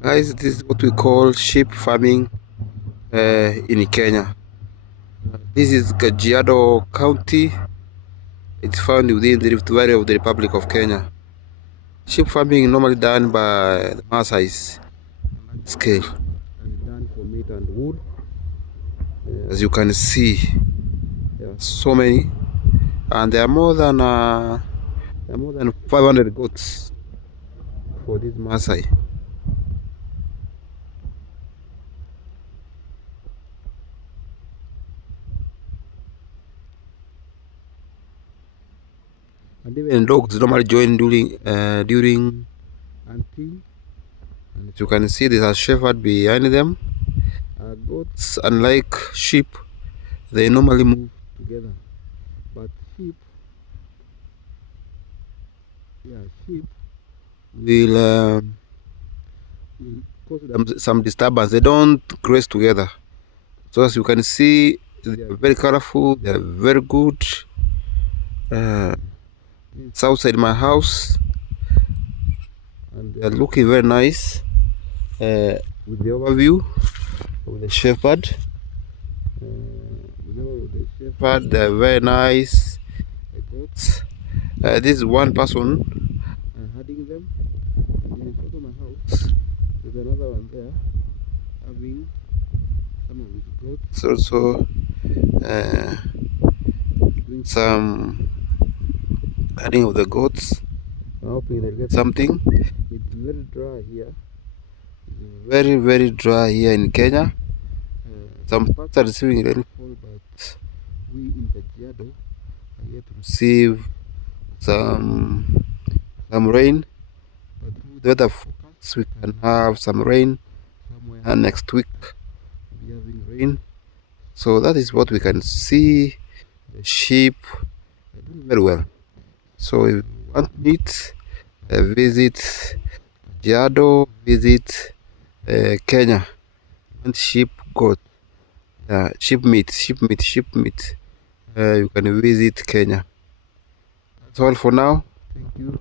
Guys, this is what we call sheep farming in Kenya. This is Kajiado County. It's found within the Rift Valley of the Republic of Kenya. Sheep farming is normally done by the Maasai's scale. It's done for meat and wool. As you can see, there are so many, and there are more than 500 goats for this Maasai. And even dogs normally join during hunting. And as you can see, there's a shepherd behind them. Goats, unlike sheep, they normally move together. But sheep will cause them some disturbance. They don't graze together. So as you can see, they are very colorful. They are very good. It's outside my house, and they are looking very nice. With the overview of the shepherd. They're very nice goats. This is one person herding them. And in front of my house, there's another one there having some of his goats. Also doing some herding of the goats. I'm hoping they'll get something. It's very dry here. Very, very dry here in Kenya. Some parts are receiving rainfall, but we in Kajiado are yet to receive some rain. But through the weather forecast, we can have some rain somewhere next week. We'll be having rain. So that is what we can see. The sheep are doing very well. So if you want meat, visit Kajiado, visit Kenya. And sheep, goat, sheep meat. You can visit Kenya. That's all for now. Thank you.